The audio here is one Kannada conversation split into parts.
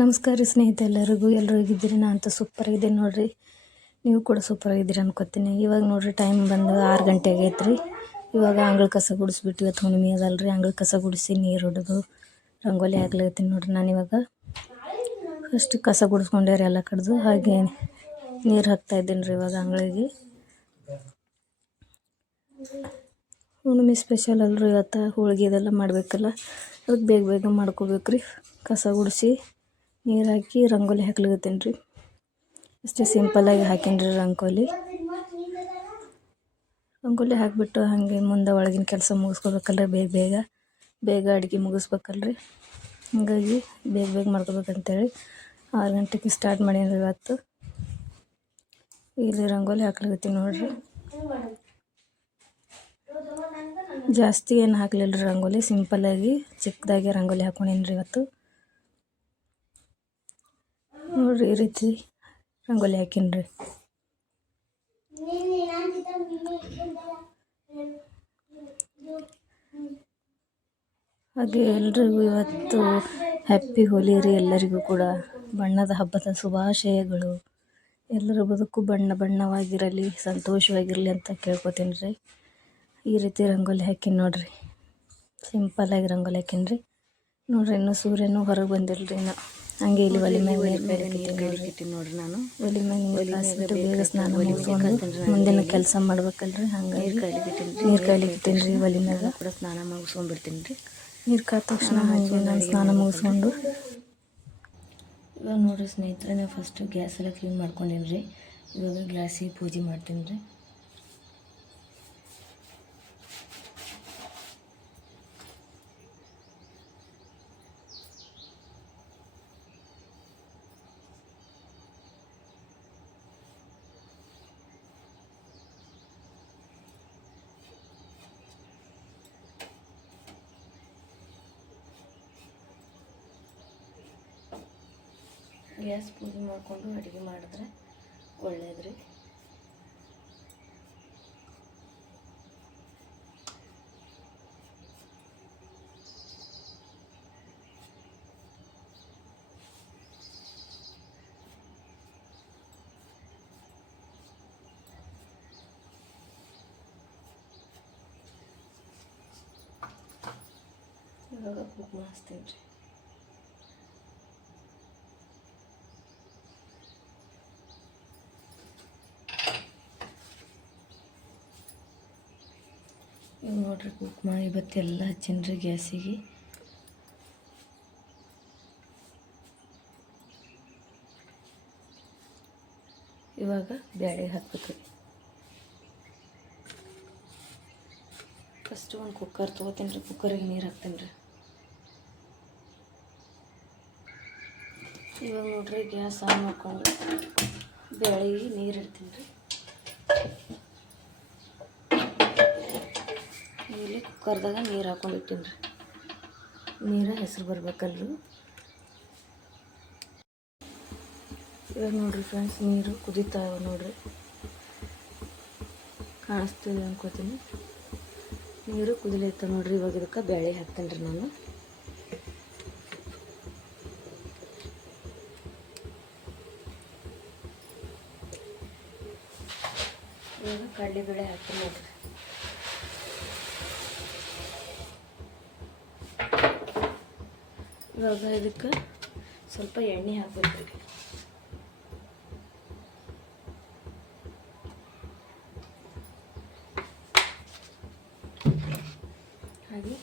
ನಮಸ್ಕಾರ ರೀ ಸ್ನೇಹಿತರೆ, ಎಲ್ಲರೂ ಹೇಗಿದ್ದೀರಿ? ನಾನು ಅಂತೂ ಸೂಪರ್ ಆಗಿದ್ದೀನಿ ನೋಡಿರಿ. ನೀವು ಕೂಡ ಸೂಪರ್ ಆಗಿದ್ದೀರಿ ಅನ್ಕೋತೀನಿ. ಇವಾಗ ನೋಡಿರಿ ಟೈಮ್ ಬಂದು 6 ಗಂಟೆ ಆಗೈತೆ ರೀ. ಇವಾಗ ಅಂಗಳ ಕಸ ಗುಡಿಸ್ಬಿಟ್ಟು, ಇವತ್ತು ಹುಣ್ಣಿಮೆ ಅದಲ್ರಿ, ಅಂಗಳ ಕಸ ಗುಡಿಸಿ ನೀರು ಹೊಡೆದು ರಂಗೋಲಿ ಹಾಕ್ಲತ್ತೀನಿ ನೋಡಿರಿ. ನಾನಿವಾಗ ಫಸ್ಟ್ ಕಸ ಗುಡಿಸ್ಕೊಂಡೇರಿ ಎಲ್ಲ ಕಡ್ದು, ಹಾಗೆ ನೀರು ಹಾಕ್ತಾಯಿದ್ದೀನಿ ರೀ ಇವಾಗ ಅಂಗಳಿಗೆ. ಹುಣ್ಣಿಮೆ ಸ್ಪೆಷಲ್ ಅಲ್ರಿ ಇವತ್ತು, ಹೋಳ್ಗೆ ಇದೆಲ್ಲ ಮಾಡಬೇಕಲ್ಲ, ಅದಕ್ಕೆ ಬೇಗ ಬೇಗ ಮಾಡ್ಕೋಬೇಕು ರೀ. ಕಸ ಗುಡಿಸಿ ನೀರು ಹಾಕಿ ರಂಗೋಲಿ ಹಾಕ್ಲಿಕತ್ತೀನಿ ರೀ. ಅಷ್ಟೇ ಸಿಂಪಲ್ಲಾಗಿ ಹಾಕೀನಿ ರೀ ರಂಗೋಲಿ ಹಾಕಿಬಿಟ್ಟು ಹಾಗೆ ಮುಂದೆ ಒಳಗಿನ ಕೆಲಸ ಮುಗಿಸ್ಕೋಬೇಕಲ್ರಿ. ಬೇಗ ಅಡುಗೆ ಮುಗಿಸ್ಬೇಕಲ್ರಿ. ಹಾಗಾಗಿ ಬೇಗ ಮಾಡ್ಕೋಬೇಕಂತೇಳಿ 6 ಗಂಟೆಗೆ ಸ್ಟಾರ್ಟ್ ಮಾಡೀನಿ ರೀ ಇವತ್ತು. ಇಲ್ಲಿ ರಂಗೋಲಿ ಹಾಕ್ಲಿಕತ್ತೀನಿ ನೋಡಿರಿ. ಜಾಸ್ತಿ ಏನು ಹಾಕಲಿಲ್ಲ ರೀ ರಂಗೋಲಿ, ಸಿಂಪಲ್ಲಾಗಿ ಚಿಕ್ಕದಾಗಿ ರಂಗೋಲಿ ಹಾಕ್ಕೊಂಡೀನಿ ರೀ ಇವತ್ತು ನೋಡಿರಿ. ಈ ರೀತಿ ರಂಗೋಲಿ ಹಾಕೀನಿ ರೀ. ಹಾಗೆ ಎಲ್ರಿಗೂ ಇವತ್ತು ಹ್ಯಾಪಿ ಹೋಲಿ ರೀ. ಎಲ್ಲರಿಗೂ ಕೂಡ ಬಣ್ಣದ ಹಬ್ಬದ ಶುಭಾಶಯಗಳು. ಎಲ್ಲರ ಬದುಕು ಬಣ್ಣವಾಗಿರಲಿ, ಸಂತೋಷವಾಗಿರಲಿ ಅಂತ ಕೇಳ್ಕೊತೀನಿ ರೀ. ಈ ರೀತಿ ರಂಗೋಲಿ ಹಾಕೀನಿ ನೋಡಿರಿ, ಸಿಂಪಲ್ಲಾಗಿ ರಂಗೋಲಿ ಹಾಕೀನಿ ರೀ ನೋಡಿರಿ. ಇನ್ನು ಸೂರ್ಯನೂ ಹೊರಗೆ ಬಂದಿಲ್ಲ ರೀ. ಹಂಗೆ ಇಲ್ಲಿ ಒಲೆ ಮ್ಯಾಗ ನೀರು ಕಾಯ್ಲಿಕ್ಕಿಟ್ಟಿನಿ ನೋಡಿರಿ. ನಾನು ಒಲೆ ಮ್ಯಾಗ ನೀರು ಕಾಯಿಸ್ಬಿಟ್ಟು ಬೇಗ ಸ್ನಾನ ಮುಗಿಸ್ಕೊಂಡು ಮುಂದಿನ ಕೆಲಸ ಮಾಡ್ಬೇಕಲ್ರಿ. ಹಂಗಾಗಿ ನೀರು ಕಾಯ್ಲಿಕ್ಕಿಟ್ಟಿನಿ ರೀ ಒಲೆ ಮ್ಯಾಗ. ಕೂಡ ಸ್ನಾನ ಮುಗಿಸ್ಕೊಂಡ್ಬಿಡ್ತೀನಿ ರೀ. ನೀರು ಕಾದ ತಕ್ಷಣ ಹಾಗೆ ನಾನು ಸ್ನಾನ ಮುಗಿಸ್ಕೊಂಡು ಇವಾಗ ನೋಡಿರಿ ಸ್ನೇಹಿತರೆ, ನಾನು ಫಸ್ಟು ಗ್ಯಾಸ್ ಎಲ್ಲ ಕ್ಲೀನ್ ಮಾಡ್ಕೊಂಡೀನಿ ರೀ. ಇವಾಗ ಗ್ಯಾಸಿಗೆ ಪೂಜೆ ಮಾಡ್ತೀನಿ ರೀ. ಗ್ಯಾಸ್ ಪೂಜೆ ಮಾಡಿಕೊಂಡು ಅಡುಗೆ ಮಾಡಿದ್ರೆ ಒಳ್ಳೇದು ರೀ. ಇವಾಗ ಕುಂಕುಮ ಹಚ್ತೀನಿ ರೀ. ಇವಾಗ ನೋಡಿರಿ ಕುಂಕುಮ ಇವತ್ತೆಲ್ಲ ಹಚ್ಚೀನಿ ರೀ ಗ್ಯಾಸಿಗೆ. ಇವಾಗ ಬ್ಯಾಳೆ ಹಾಕ್ಬೇಕು ರೀ. ಫಸ್ಟ್ ಒಂದು ಕುಕ್ಕರ್ ತೊಗೋತೀನಿ ರೀ. ಕುಕ್ಕರಿಗೆ ನೀರು ಹಾಕ್ತೀನಿ ರೀ. ಇವಾಗ ನೋಡಿರಿ ಗ್ಯಾಸ್ ಆನ್ ಮಾಡ್ಕೊಂಡು ಬ್ಯಾಳೆಗೆ ನೀರು ಇಡ್ತೀನಿ ರೀ. ಇಲ್ಲಿ ಕುಕ್ಕರ್ದಾಗ ನೀರು ಹಾಕೊಂಡಿಟ್ಟಿನಿ ರೀ. ನೀರು ಹೆಸರು ಬರ್ಬೇಕಲ್ರಿ. ಇವಾಗ ನೋಡಿರಿ ಫ್ರೆಂಡ್ಸ್, ನೀರು ಕುದೀತಾವ ನೋಡಿರಿ, ಕಾಣಿಸ್ತಿದೆ ಅನ್ಕೋತೀನಿ. ನೀರು ಕುದಿಲೈತೆ ನೋಡಿರಿ. ಇವಾಗ ಇದಕ್ಕೆ ಬೇಳೆ ಹಾಕ್ತೇನೆ ರೀ ನಾನು. ಇವಾಗ ಕಡಲೆಬೇಳೆ ಹಾಕ್ತೀನಿ ನೋಡಿರಿ. ಇವಾಗ ಇದಕ್ಕೆ ಸ್ವಲ್ಪ ಎಣ್ಣೆ ಹಾಕ್ಬೇಕು ರೀ. ಹಾಗೆ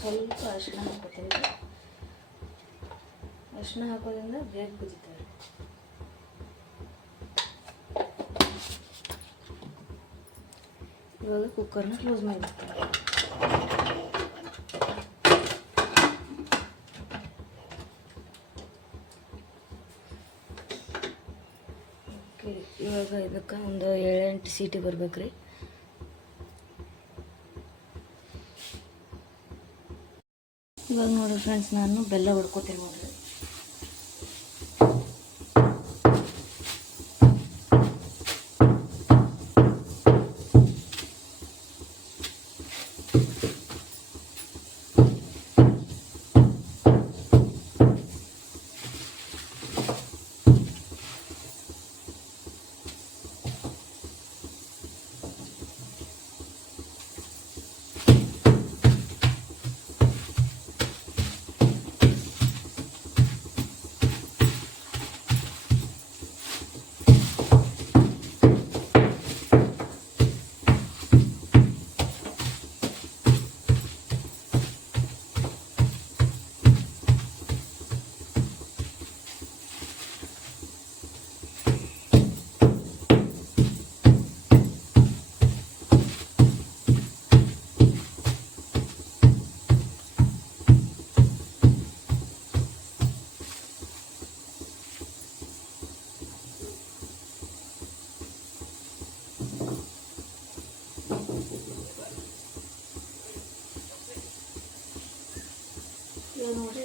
ಸ್ವಲ್ಪ ಅರಿಶಿನ ಹಾಕ್ಕೊತೀನಿ ರೀ. ಅರಿಶಿನ ಹಾಕೋದ್ರಿಂದ ಬೇಗ ಕುದೀತಾರೆ. ಇವಾಗ ಕುಕ್ಕರ್ನ ಕ್ಲೋಸ್ ಮಾಡಿಬಿಡ್ತೀನಿ. ಇವಾಗ ಇದಕ್ಕೆ ಒಂದು 7-8 ಸೀಟಿ ಬರ್ಬೇಕು ರೀ. ಇವಾಗ ನೋಡಿರಿ ಫ್ರೆಂಡ್ಸ್, ನಾನು ಬೆಲ್ಲ ಹೊಡ್ಕೊತೀನಿ ನೋಡಿರಿ.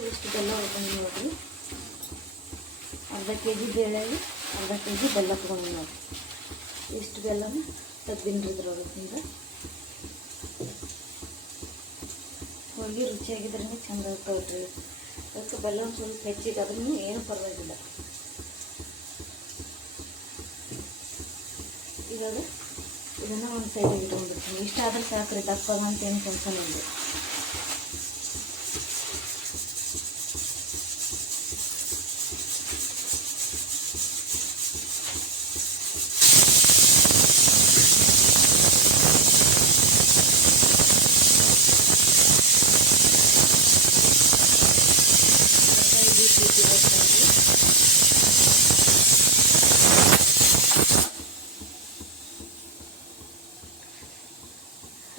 ಇಷ್ಟು ಬೆಲ್ಲ ತೊಗೊಂಡು ನೋಡಿರಿ. ಅರ್ಧ ಕೆ ಜಿ ಬೇಳೆಗೆ ಅರ್ಧ ಕೆ ಜಿ ಬೆಲ್ಲ ತೊಗೊಂಡು ನೋಡಿ. ಇಷ್ಟು ಬೆಲ್ಲನ ತೆಗ್ದಿನಿ ರೀ ಇದ್ರೊಳಗಿಂದ. ಹೋಗಿ ರುಚಿಯಾಗಿದ್ರೇ ಚೆಂದ ಇರ್ತಾವ್ರಿ. ಅದಕ್ಕೆ ಬೆಲ್ಲ ಒಂದು ಸ್ವಲ್ಪ ಹೆಚ್ಚಿಗೆ ಆದ್ರೂ ಏನೂ ಪರವಾಗಿಲ್ಲ. ಇವಾಗ ಇದನ್ನು ಒಂದು ಸೈಡಿಗೆ ಇಟ್ಕೊಂಡ್ಬಿಡ್ತೀನಿ. ಇಷ್ಟ ಆದ್ರೆ ಸಾಕ್ರಿ, ದಪ್ಪಗ ಅಂತ ಏನು ಕೆಲಸ ಇಲ್ಲ.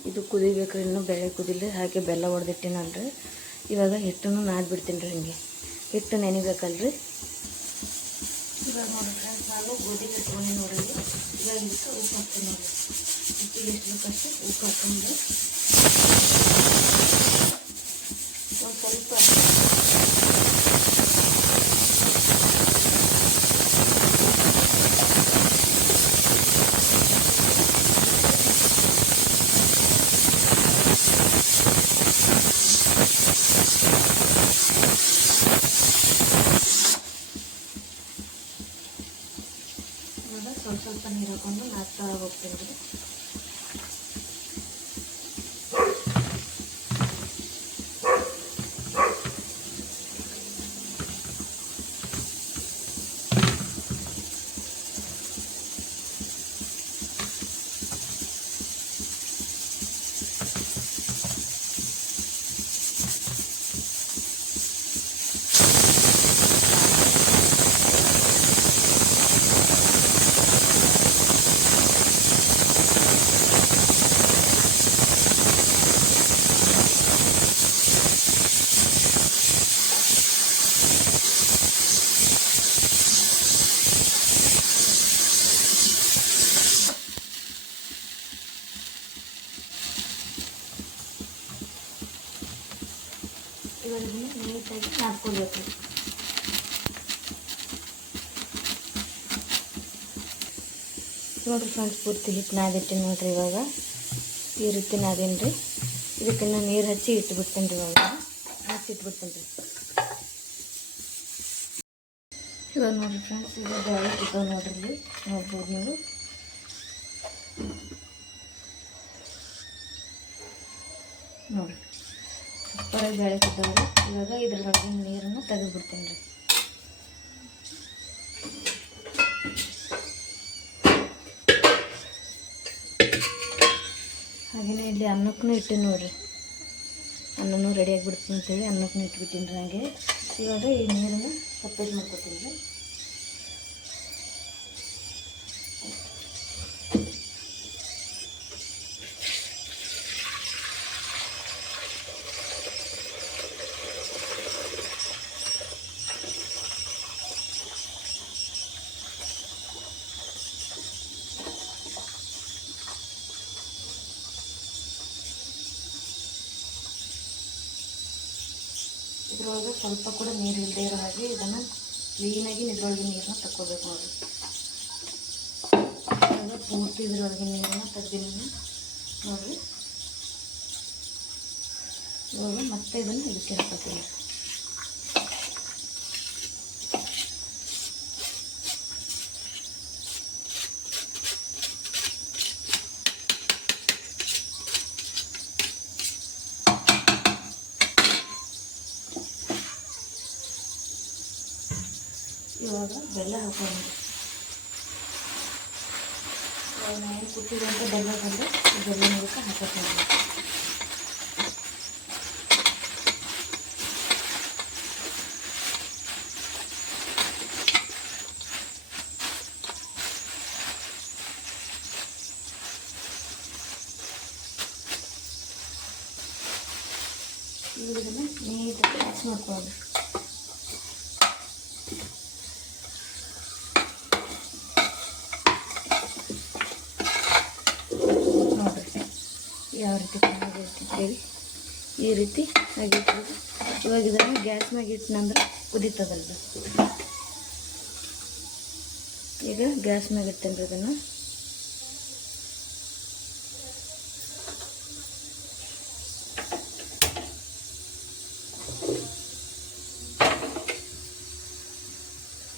ಇದು ಕುದಿಬೇಕ್ರಿ, ಇನ್ನೂ ಬೇಳೆ ಕುದಿಲಿ. ಹಾಗೆ ಬೆಲ್ಲ ಹೊಡೆದಿಟ್ಟಿನಲ್ರಿ. ಇವಾಗ ಹಿಟ್ಟನ್ನು ನಾದ್ಬಿಡ್ತೀನಿ ರೀ. ಹಿಂಗೆ ಹಿಟ್ಟು ನೆನಿಬೇಕಲ್ರಿ. ಇವಾಗ ನೋಡಿ ಫ್ರೆಂಡ್ಸ್, ನಾವು ಗೋಧಿ ಹಿಟ್ಕೊಂಡು ನೋಡಿರಿ. ಇವಾಗ ಹಿಟ್ಟು ಉಪ್ಪು ಹಾಕ್ತೀನಿ ನೋಡಿ. ಹಿಟ್ಟಿಗೆ ಎಷ್ಟು ಬೇಕಷ್ಟು ಉಪ್ಪು ಹಾಕ್ಕೊಂಡು ಒಂದು ಸ್ವಲ್ಪ ಸ್ವಲ್ಪ ನೀರು ಹಾಕೊಂಡು ನಾದ್ತಾ ಹೋಗ್ತೀನಿ ರೀ. ಇವಾಗ ನೀಟಾಗಿ ನಾದ್ಕೋಬೇಕು. ನೋಡಿರಿ ಫ್ರೆಂಡ್ಸ್, ಪೂರ್ತಿ ಹಿಟ್ಟು ನಾದಿಟ್ಟಿನಿ ನೋಡಿರಿ. ಇವಾಗ ಈ ರೀತಿ ನಾದೀನಿ ರೀ. ಇದಕ್ಕಿನ್ನ ನೀರು ಹಚ್ಚಿ ಇಟ್ಬಿಡ್ತೀನಿ ರೀ. ಇವಾಗ ಇಟ್ಬಿಡ್ತೀನಿ ರೀ. ಇವಾಗ ನೋಡಿರಿ ಫ್ರೆಂಡ್ಸ್, ಈಗ ಬೇಳೆ ಇದ್ದಾವೆ ನೋಡ್ರಿ. ಇಲ್ಲಿ ನೋಡ್ಬೋದು ನೀವು. ನೋಡಿ ಸೂಪರಾಗಿ ಬೇಳೆ ಇದ್ದಾವೆ. ಇವಾಗ ಇದ್ರೊಳಗೆ ನೀರನ್ನು ತೆಗೆದುಬಿಡ್ತೀನಿ ರೀ. ಹಾಗೆಯೇ ಇಲ್ಲಿ ಅನ್ನಕ್ಕೂ ಇಟ್ಟಿನಿ ನೋಡಿರಿ. ಅನ್ನನೂ ರೆಡಿಯಾಗಿ ಬಿಡ್ತೀನಿ ಅಂತೇಳಿ ಅನ್ನಕ್ಕೂ ಇಟ್ಬಿಟ್ಟಿನಿ ರೀ. ಹಾಗೆ ಇವಾಗ ಈ ನೀರನ್ನು ಸಪ್ರೇಟ್ ಮಾಡ್ಕೊತೀನಿ ರೀ. ಇದ್ರೊಳಗೆ ಸ್ವಲ್ಪ ಕೂಡ ನೀರು ಇಲ್ಲದೆ ಇರೋ ಹಾಗೆ ಇದನ್ನು ಕ್ಲೀನಾಗಿ ಇದ್ರೊಳಗೆ ನೀರನ್ನ ತಕ್ಕೋಬೇಕು ನೋಡಿರಿ. ಇವಾಗ ಪೂರ್ತಿ ಇದ್ರೊಳಗೆ ನೀರನ್ನು ತೆಗ್ದಿನಿ ನೋಡಿರಿ. ಇವಾಗ ಮತ್ತೆ ಇದನ್ನು ಇದಕ್ಕೆ ಹಾಕೋತೀನಿ. ಇವಾಗ ಬೆಲ್ಲ ಹಾಕೊಂಡು ನಾನು ಕುಟ್ಟಿದಂಥ ಬೆಲ್ಲ ಬಂದು ಬೆಲ್ಲ ಮೂಲಕ ಹಾಕೋತೀನಿ. ಇದನ್ನು ನೀಟಾಗಿ ಮಿಕ್ಸ್ ಮಾಡ್ಕೊಳ್ಳೋದು. ನೋಡಿರಿ ಯಾವ ರೀತಿ ಚೆನ್ನಾಗಿರ್ತೈತಿ. ಈ ರೀತಿ ಆಗಿರ್ತದೆ. ಇವಾಗ ಇದನ್ನು ಗ್ಯಾಸ್ ಮ್ಯಾಗ ಇಟ್ಟನಂದ್ರೆ ಕುದೀತದಲ್ರಿ. ಈಗ ಗ್ಯಾಸ್ ಮ್ಯಾಗ ಇಟ್ಟೇನೆ ರೀ ಇದನ್ನು.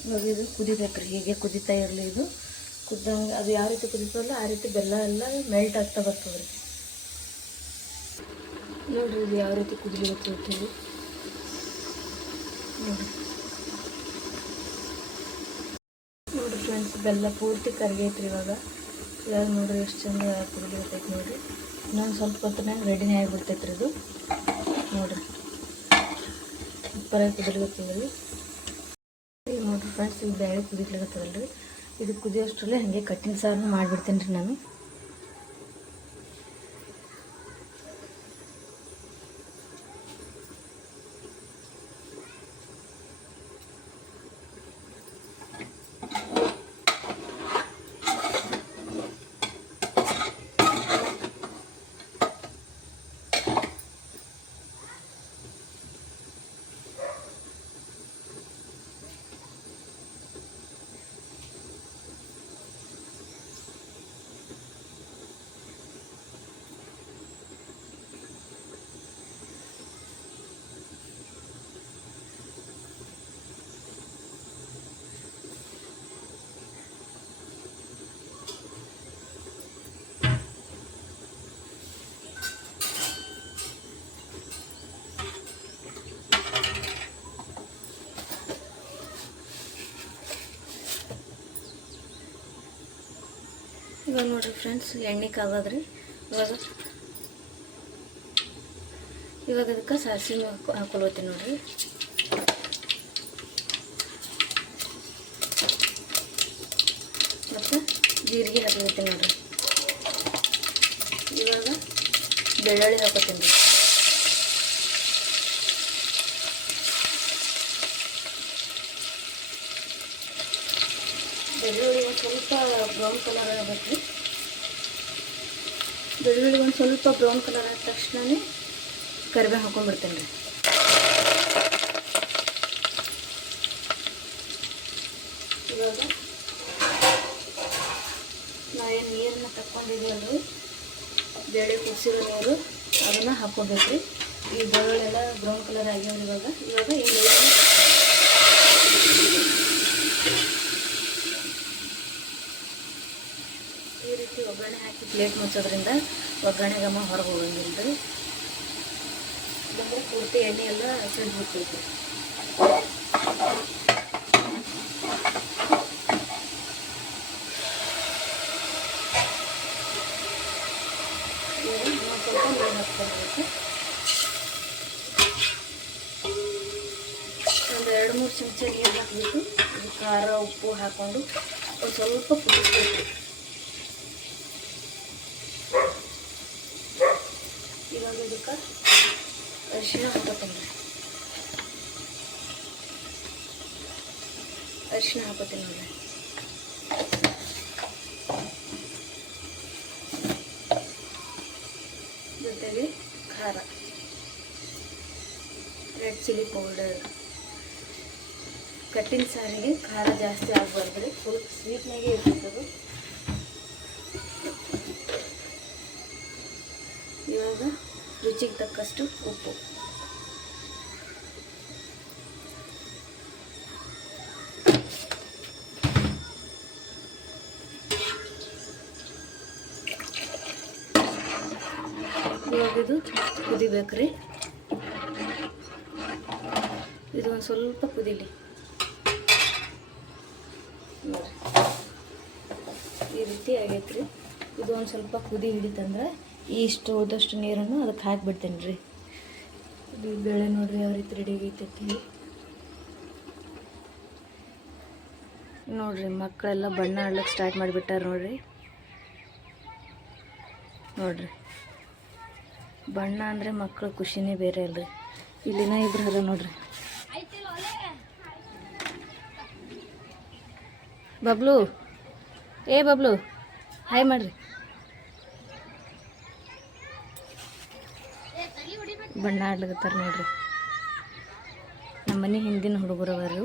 ಇವಾಗ ಇದು ಕುದಿಬೇಕ್ರಿ. ಹೀಗೆ ಕುದೀತಾ ಇರಲಿ. ಇದು ಕುದ್ದಂಗೆ ಅದು ಯಾವ ರೀತಿ ಕುದೀತಲ್ಲ ಆ ರೀತಿ ಬೆಲ್ಲ ಎಲ್ಲ ಮೆಲ್ಟ್ ಆಗ್ತಾ ಬರ್ತದೆ ರೀ. ನೋಡಿರಿ ಇದು ಯಾವ ರೀತಿ ಕುದಿಲಿಕ್ಕೆ ನೋಡಿರಿ ಫ್ರೆಂಡ್ಸ್, ಬೆಲ್ಲ ಪೂರ್ತಿ ಕರಗೈತ್ರಿ. ಇವಾಗ ನೋಡಿರಿ ಎಷ್ಟು ಚಂದ ಕುದಿಲಿಕತ್ತೈತಿ ನೋಡಿರಿ. ಇನ್ನೊಂದು ಸ್ವಲ್ಪ ಹೊತ್ತಿನಾಗ ರೆಡಿನೇ ಆಗಿಬಿಡ್ತೈತ್ರಿ ಇದು. ನೋಡಿರಿ ಸೂಪರಾಗಿ ಕುದಿಲಿಕತ್ತದ್ರಿ. ಈಗ ನೋಡಿರಿ ಫ್ರೆಂಡ್ಸ್, ಈಗ ಬೇಳೆ ಕುದಿಲಿಕತ್ತದಲ್ರಿ. ಇದು ಕುದಿಯೋಷ್ಟರಲ್ಲೇ ಹಾಗೆ ಕಟ್ಟಿನ ಸಾರನ್ನು ಮಾಡಿಬಿಡ್ತೇನೆ ರೀ ನಾನು. ಇವಾಗ ನೋಡಿರಿ ಫ್ರೆಂಡ್ಸ್, ಎಣ್ಣೆ ಕಾದದ್ರಿ. ಇವಾಗ ಅದಕ್ಕೆ ಸಾಸಿವೆ ಹಾಕೊಳ್ತೀನಿ ನೋಡಿರಿ. ಮತ್ತು ಜೀರಿಗೆ ಹಾಕೊಳ್ತೀನಿ ನೋಡಿರಿ. ಇವಾಗ ಬೆಳ್ಳುಳ್ಳಿ ಹಾಕೋತೀನಿ ರೀ. ಬೆಳ್ಳುಳ್ಳಿ ಒಂದು ಸ್ವಲ್ಪ ಬ್ರೌನ್ ಕಲರ್ ಆಗಬೇಕು ರೀ. ಬೆಳ್ಳುಳ್ಳಿ ಒಂದು ಸ್ವಲ್ಪ ಬ್ರೌನ್ ಕಲರ್ ಆದ ತಕ್ಷಣವೇ ಕರಿಬೇವು ಹಾಕೊಂಡ್ಬಿಡ್ತೇನೆ ರೀ. ಇವಾಗ ನಾವೇನು ನೀರನ್ನು ತಕ್ಕೊಂಡಿದ್ದೀವಲ್ರಿ, ಬೇಳೆ ಕುದಿಸಿರೋ ನೀರು ಅದನ್ನು ಹಾಕ್ಕೋಬೇಕು ರೀ. ಈ ಬೆಳ್ಳುಳ್ಳಿ ಎಲ್ಲ ಬ್ರೌನ್ ಕಲರ್ ಆಗ್ಯಾವ್ರಿ. ಇವಾಗ ಈ ನೀರನ್ನು ಈ ರೀತಿ ಒಗ್ಗರಣೆ ಹಾಕಿ ಪ್ಲೇಟ್ ಮುಚ್ಚೋದ್ರಿಂದ ಒಗ್ಗರಣೆ ಘಮ ಹೊರಗೆ ಹೋಗಂಗಿಲ್ಲ ರೀ. ಇದಂದ್ರೆ ಪೂರ್ತಿ ಎಣ್ಣೆ ಎಲ್ಲ ಸಿಡ್ಬಿಡ್ತೈತಿ. ಸ್ವಲ್ಪ ನೀರು ಹಾಕ್ಕೊಳ್ಬೇಕು. ಒಂದು 2-3 ಚಮಚ ನೀರು ಹಾಕಬೇಕು. ಖಾರ ಉಪ್ಪು ಹಾಕ್ಕೊಂಡು ಒಂದು ಸ್ವಲ್ಪ ಕುದಿಸ್ಬೇಕು. ಇವಾಗ ಇದಕ್ಕೆ ಅರಿಶಿನ ಹಾಕೋತೀನಿ. ಅರಿಶಿನ ಹಾಕೋತೀನಿ ನೋಡಿರಿ. ಜೊತೆಗೆ ಖಾರ, ರೆಡ್ ಚಿಲ್ಲಿ ಪೌಡರ್. ಕಟ್ಟಿನ ಸಾರಿಗೆ ಖಾರ ಜಾಸ್ತಿ ಆಗಬಾರ್ದು ರೀ, ಸ್ವಲ್ಪ ಸ್ವೀಟ್ನಾಗೆ ಇರ್ತದೆ. ಇವಾಗ ರುಚಿಗೆ ತಕ್ಕಷ್ಟು ಉಪ್ಪು. ಇವಾಗ ಇದು ಕುದಿಬೇಕ್ರಿ. ಇದು ಒಂದು ಸ್ವಲ್ಪ ಕುದೀಲಿ ನೋಡಿರಿ. ಈ ರೀತಿ ಆಗೈತ್ರಿ. ಇದು ಒಂದು ಸ್ವಲ್ಪ ಕುದಿ ಹಿಡಿತಂದ್ರೆ ಇಷ್ಟು ಉಳಿದಷ್ಟು ನೀರನ್ನು ಅದಕ್ಕೆ ಹಾಕಿಬಿಡ್ತೇನೆ ರೀ. ಇದು ಬೇಳೆ ನೋಡಿರಿ ಯಾವ ರೀತಿ ರೆಡಿ ಆಗೈತೈತಿ ನೋಡಿರಿ. ಮಕ್ಕಳೆಲ್ಲ ಬಣ್ಣ ಆಡ್ಲಿಕ್ಕೆ ಸ್ಟಾರ್ಟ್ ಮಾಡಿಬಿಟ್ಟಾರೆ ನೋಡಿರಿ. ನೋಡಿರಿ, ಬಣ್ಣ ಅಂದರೆ ಮಕ್ಕಳು ಖುಷಿನೇ ಬೇರೆ ಅಲ್ರಿ. ಇಲ್ಲಿನ ಇಬ್ರು ಅದ ನೋಡಿರಿ. ಬಬ್ಲು, ಏ ಬಬ್ಲು, ಹಾಯ್ ಮಾಡ್ರಿ. ಬಣ್ಣ ಆಡ್ಲಿಕತ್ತಾರ ನೋಡ್ರಿ. ನಮ್ಮನೆ ಹಿಂದಿನ ಹುಡುಗರವರು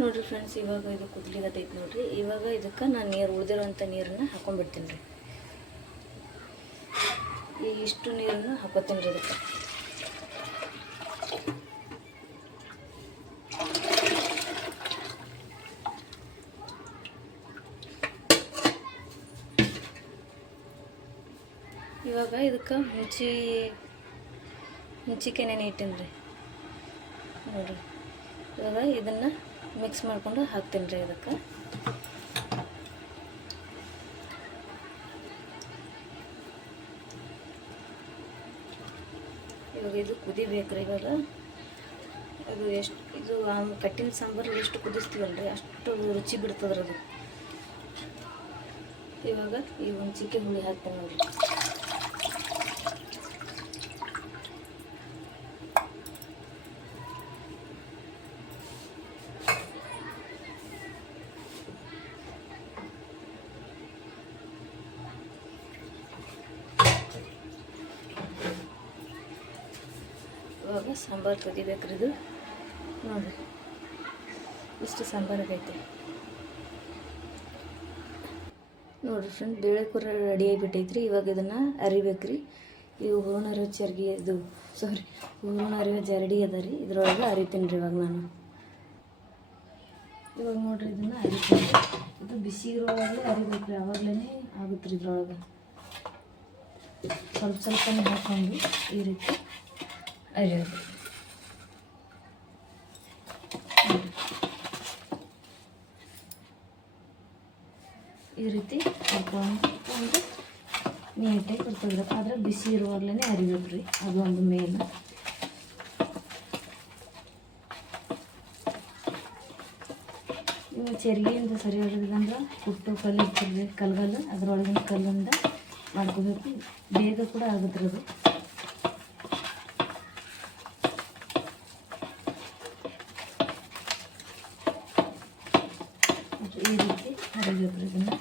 ನೋಡಿರಿ ಫ್ರೆಂಡ್ಸ್. ಇವಾಗ ಇದು ಕುದ್ಲಿಗತ್ತೈತೆ ನೋಡಿರಿ. ಇವಾಗ ಇದಕ್ಕೆ ನಾನು ನೀರು ಉಳಿದಿರೋಂಥ ನೀರನ್ನು ಹಾಕೊಂಡ್ಬಿಡ್ತೀನಿ ರೀ. ಈಗ ಇಷ್ಟು ನೀರನ್ನು ಹಾಕೋತೀನಿ ರೀ ಇದಕ್ಕೆ. ಇವಾಗ ಇದಕ್ಕೆ ಹುಂಚಿಕಾಯಿ ನೆನೆ ಇಟ್ಟೀನಿ ರೀ ನೋಡಿರಿ. ಇವಾಗ ಇದನ್ನು ಮಿಕ್ಸ್ ಮಾಡಿಕೊಂಡು ಹಾಕ್ತೀನಿ ರೀ ಇದಕ್ಕೆ. ಇವಾಗ ಇದು ಕುದಿಬೇಕ್ರಿ. ಇವಾಗ ಅದು ಇದು ಕಟ್ಟಿನ ಸಾಂಬಾರು ಎಷ್ಟು ಕುದಿಸ್ತೀವಲ್ರಿ ಅಷ್ಟು ರುಚಿ ಬಿಡ್ತದ್ರಿ ಅದು. ಇವಾಗ ಈ ಹುಂಚಿಕಾಯಿ ಹುಳಿ ಹಾಕ್ತೇನೆ ನೋಡಿರಿ. ಇವಾಗ ಸಾಂಬಾರು ಕುದಿಬೇಕ್ರಿ. ಇದು ನೋಡಿರಿ ಇಷ್ಟು ಸಾಂಬಾರು ಆಗೈತೆ ನೋಡಿರಿ ಫ್ರೆಂಡ್. ಬೇಳೆ ಕೂರ ರೆಡಿ ಆಗಿಬಿಟ್ಟೈತ್ರಿ. ಇವಾಗ ಇದನ್ನು ಅರಿಬೇಕ್ರಿ. ಇವು ಹೂರ್ಣ ಅರಿಯೋ ಜರ್ಗಿ ಹೂರ್ಣ ಅರಿಯೋ ಜರಡಿ ಅದ ರೀ. ಇದ್ರೊಳಗೆ ಅರಿತೀನಿ ರೀ ಇವಾಗ ನಾನು. ಇವಾಗ ನೋಡಿರಿ ಇದನ್ನು ಅರಿತೀನಿ. ಇದು ಬಿಸಿ ಇರುವಾಗಲೇ ಅರಿಬೇಕ್ರಿ, ಆವಾಗಲೇ ಆಗುತ್ತೆ ರೀ. ಇದ್ರೊಳಗೆ ಸ್ವಲ್ಪನೇ ಹಾಕ್ಕೊಂಡು ಈ ರೀತಿ ಅರಿಯೋದು. ಈ ರೀತಿ ಹಾಕೊಂಡು ನೀಟಾಗಿ ಬರ್ತದೆ. ಆದರೆ ಬಿಸಿ ಇರುವಾಗಲೇ ಅರಿಬೇಕು ರೀ, ಅದು ಒಂದು ಮೇನ್. ನೀವು ಚರ್ಗಿಯಿಂದ ಸರಿ ಹೊಡೆದಂದ್ರೆ ಕುಟ್ಟು ಕಲ್ಲು ಇರ್ತದೆ, ಕಲ್ಗಲ್ಲು, ಅದರೊಳಗಿನ ಕಲ್ಲಿಂದ ಮಾಡ್ಕೋಬೇಕು. ಬೇಗ ಕೂಡ ಆಗುತ್ತೆ ಅದು. ಈ ರೀತಿ ಅರಿಬೇಕು ರೀ ಇದನ್ನು.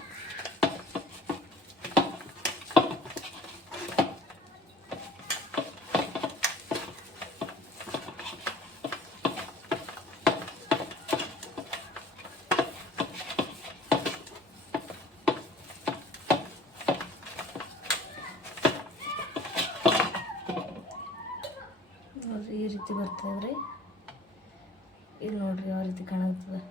ನೋಡಿರಿ ಈ ರೀತಿ ಬರ್ತದೆ. ಇಲ್ಲಿ ನೋಡಿರಿ ಯಾವ ರೀತಿ ಕಾಣುತ್ತದೆ.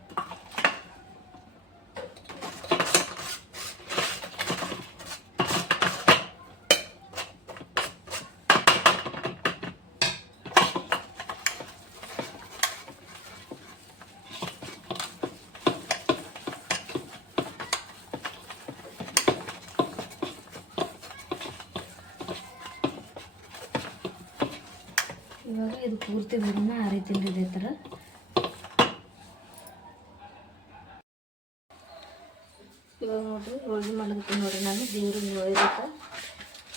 ಇವಾಗ ಇದು ಪೂರ್ತಿ ಹೂರಣ ಅರಿತೀನಿ ಇದೇ ಥರ. ಇವಾಗ ನೋಡಿರಿ ಹೋಳಿಗೆ ಮಾಡ್ಕೊತೀನಿ ನೋಡಿರಿ. ನಾನು ದೇವ್ರಿಗೆ ಒಯ್ದಕ್ಕೆ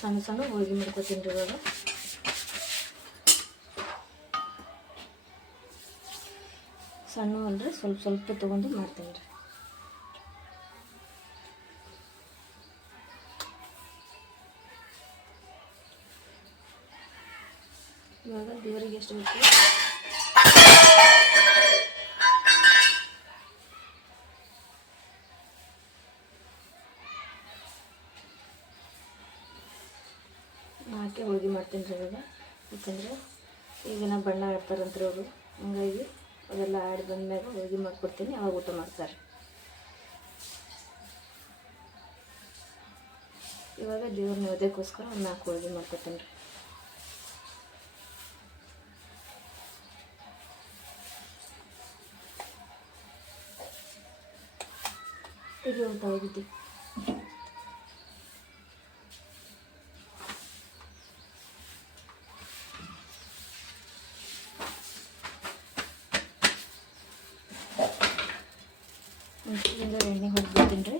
ಸಣ್ಣ ಸಣ್ಣ ಹೋಳಿಗೆ ಮಾಡ್ಕೊತೀನಿ ರೀ. ಇವಾಗ ಸಣ್ಣ ಅಂದರೆ ಸ್ವಲ್ಪ ತೊಗೊಂಡು ಮಾಡ್ತೀನಿ ರೀ. ಇವಾಗ ದೇವರಿಗೆ ಎಷ್ಟು ಬೇಕು ಹಾಕಿ ಹೋಳಿಗೆ ಮಾಡ್ತೀನಿ ರೀ ಇವಾಗ. ಯಾಕಂದರೆ ಈಗಿನ ಬಣ್ಣ ಆಡ್ತಾರಂತ್ರಿ ಅವರು, ಹಂಗಾಗಿ ಅವೆಲ್ಲ ಆಡಿ ಬಂದ್ಮ್ಯಾಗ ಹೋಳಿಗೆ ಮಾಡಿಕೊಡ್ತೀನಿ, ಅವಾಗ ಊಟ ಮಾಡ್ತಾರೆ. ಇವಾಗ ದೇವ್ರ ನೈವೇದ್ಯಕ್ಕೋಸ್ಕರ ಒಂದು 4 ಹೋಳಿಗೆ ಮಾಡ್ಕೊತೀನಿ ರೀ. ತೆಗಿ ಊಟ ಹೋಗಿದ್ದಿ. ಎಣ್ಣೆ ಹೊಡ್ಬಿಡ್ತೀನಿ ರೀ.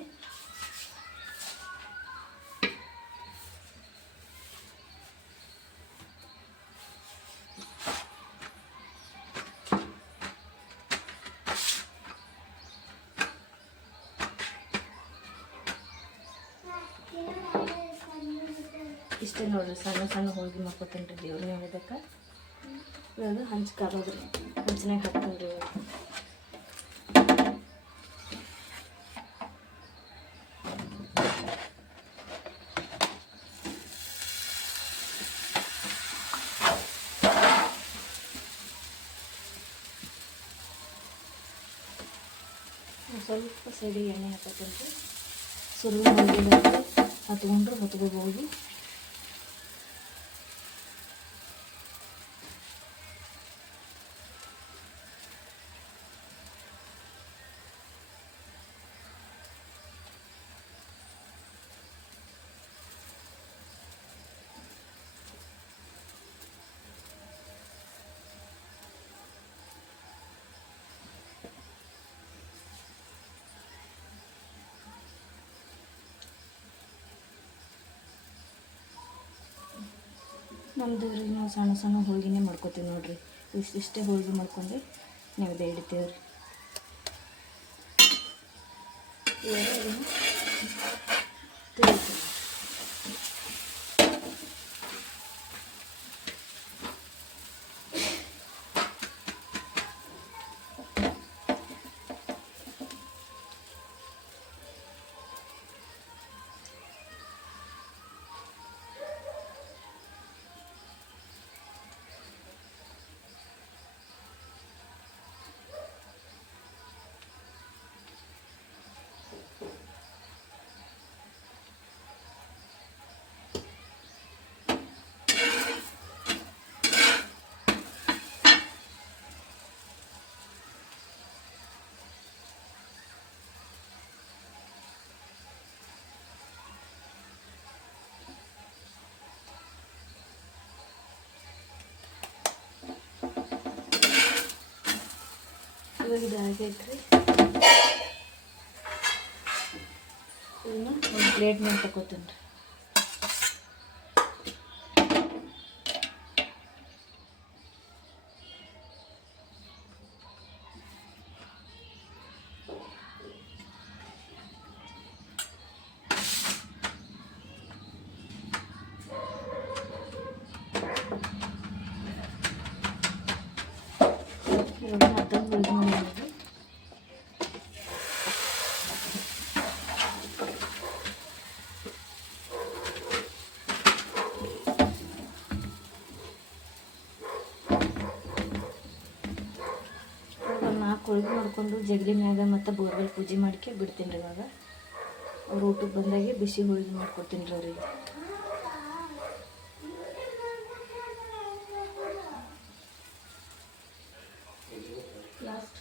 ಇಷ್ಟೇ ನೋಡಿರಿ, ಸಣ್ಣ ಸಣ್ಣ ಹೋಳಿಗೆ ಮಾಡ್ಕೊತೀನಿ ರೀ ದೇವ್ರ ನೈವೇದ್ಯಕ್ಕೆ. ಇವಾಗ ಹಂಚು ಕಾಲೋದ್ರಿ ಹಂಚಿನಾಗ ಹಾಕ್ತೇನೆ ರೀ. ಸ್ವಲ್ಪ ಸೈಡಿಗೆ ಎಣ್ಣೆ ಹಾಕತ್ತೇನೆ ರೀ. ಸುರುಳಿ ಹೋಗಿಲ್ಲ ಹತ್ಕೊಂಡ್ರೆ ಹೊತ್ಕೋಬೋದು. ನಮ್ಮದು ರೀ ನಾವು ಸಣ್ಣ ಸಣ್ಣ ಹೋಳಿಗೆನೇ ಮಾಡ್ಕೊತೀವಿ ನೋಡಿರಿ. ಇಷ್ಟೇ ಹೋಳಿಗೆ ಮಾಡ್ಕೊಂಡ್ರೆ ನೈವೇದ್ಯ ಇಡ್ತೀವಿ ರೀ. ಇವಾಗ ಅದನ್ನು ತಿಳಿತೀವಿ. ಇವಾಗ ಇದು ಆಗೈತ್ರಿ. ಇದನ್ನ ಒಂದು ಪ್ಲೇಟ್ ಮೇಲೆ ತಗೋತೀನಿ ರೀ. ಇವಾಗ ಮತ್ತೊಂದು ಹೋಳಿಗೆ ಮಾಡಿದ್ವಿ. ಇವಾಗ 4 ಹೋಳಿಗೆ ಮಾಡ್ಕೊಂಡು ಜಗಲಿ ಮ್ಯಾಗ ಮತ್ತು ಬೋರ್ವೆಲ್ ಪೂಜೆ ಮಾಡ್ಕೆ ಬಿಡ್ತೀನಿ ರೀ. ಇವಾಗ ಅವ್ರು ಊಟಕ್ಕೆ ಬಂದಾಗೆ ಬಿಸಿ ಹೋಳಿಗೆ ಮಾಡ್ಕೊಡ್ತೀನಿ ರೀ ಅವ್ರಿಗೆ. ಲಾಸ್ಟ್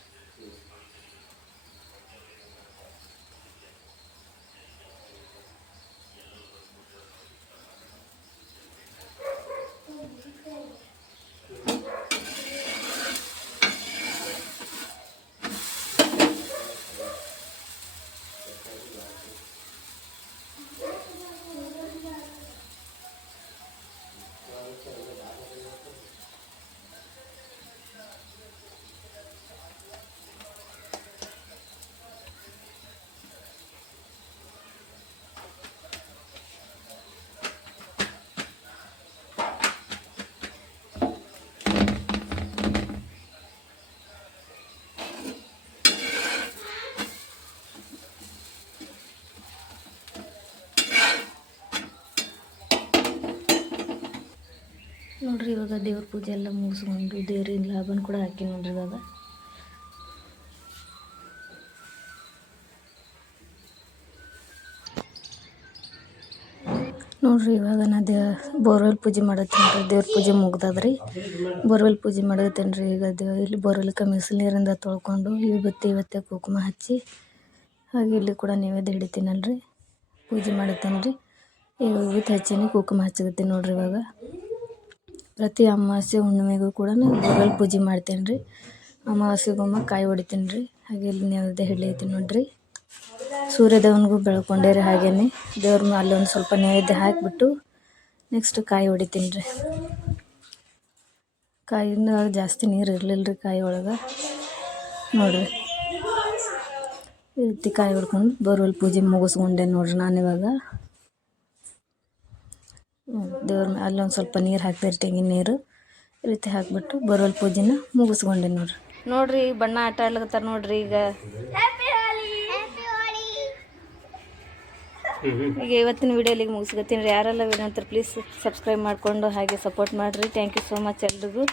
ನೋಡ್ರಿ. ಇವಾಗ ದೇವ್ರ ಪೂಜೆ ಎಲ್ಲ ಮುಗಿಸ್ಕೊಂಡು ದೇವ್ರಿನ ಲಾಭನ ಕೂಡ ಹಾಕಿ ನೋಡ್ರಿ. ಇವಾಗ ನೋಡ್ರಿ, ಇವಾಗ ನಾ ಬೋರ್ವೆಲ್ ಪೂಜೆ ಮಾಡತ್ತೀನಿ ರೀ. ದೇವ್ರ ಪೂಜೆ ಮುಗ್ದದ್ರಿ. ಬೋರ್ವೆಲ್ ಪೂಜೆ ಮಾಡತ್ತೇನೆ ರೀ. ಈಗ ಇಲ್ಲಿ ಬೋರ್ವೆಲ್ಗೆ ಮಿಸಲು ನೀರಿಂದ ತೊಳ್ಕೊಂಡು ಇವತ್ತೆ ಕುಂಕುಮ ಹಚ್ಚಿ ಹಾಗೆ ಇಲ್ಲಿ ಕೂಡ ನೈವೇದ್ಯ ಹಿಡಿತೀನಲ್ರಿ. ಪೂಜೆ ಮಾಡತ್ತೇನೆ ರೀ. ಈಗ ವಿಭೂತಿ ಹಚ್ಚೀನಿ, ಕುಂಕುಮ ಹಚ್ಚಕತ್ತೀನಿ ನೋಡ್ರಿ. ಇವಾಗ ಪ್ರತಿ ಅಮಾವಾಸ್ಯೆ ಹುಣ್ಣಿಮೆಗೂ ಕೂಡ ನಾನು ಬೋರ್ವೆಲ್ ಪೂಜೆ ಮಾಡ್ತೇನೆ ರೀ. ಅಮಾವಾಸ್ಯೆಗೊಮ್ಮೆ ಕಾಯಿ ಹೊಡಿತೀನಿ ರೀ. ಹಾಗೆ ಇಲ್ಲಿ ನೈವೇದ್ಯ ಹಿಡಿಯತ್ತೀನಿ ನೋಡ್ರಿ. ಸೂರ್ಯದೇವನಿಗೂ ಬೆಳ್ಕೊಂಡೆ ರೀ. ಹಾಗೇನೆ ದೇವ್ರ ಅಲ್ಲಿ ಒಂದು ಸ್ವಲ್ಪ ನೈವೇದ್ಯ ಹಾಕಿಬಿಟ್ಟು ನೆಕ್ಸ್ಟ್ ಕಾಯಿ ಹೊಡಿತೀನಿ ರೀ. ಕಾಯಿಂದ ಜಾಸ್ತಿ ನೀರು ಇರಲಿಲ್ಲ ರೀ ಕಾಯಿ ಒಳಗೆ. ನೋಡಿರಿ, ಈ ರೀತಿ ಕಾಯಿ ಹೊಡ್ಕೊಂಡು ಬೋರ್ವೆಲ್ ಪೂಜೆ ಮುಗಿಸ್ಕೊಂಡೆ ನೋಡ್ರಿ ನಾನಿವಾಗ. ದೇವ್ರ ಅಲ್ಲೊಂದು ಸ್ವಲ್ಪ ನೀರು ಹಾಕ್ತಾರೆ, ತೆಂಗಿನ ನೀರು. ಈ ರೀತಿ ಹಾಕ್ಬಿಟ್ಟು ಬೋರ್ವೆಲ್ ಪೂಜೆನ ಮುಗಿಸ್ಕೊಂಡೆ ನೋಡ್ರಿ ಈಗ ಬಣ್ಣ ಆಟ ಆಡ್ಲಕತ್ತಾರ ನೋಡ್ರಿ. ಈಗ ಇವತ್ತಿನ ವಿಡಿಯೋಲಿಗೆ ಮುಗಿಸ್ಕೊತೀನಿ ರೀ. ಯಾರೆಲ್ಲ ವಿಡಿಯೋ ಅಂತಾರೆ ಪ್ಲೀಸ್ ಸಬ್ಸ್ಕ್ರೈಬ್ ಮಾಡಿಕೊಂಡು ಹಾಗೆ ಸಪೋರ್ಟ್ ಮಾಡಿರಿ. ಥ್ಯಾಂಕ್ ಯು ಸೋ ಮಚ್ ಎಲ್ರಿಗೂ.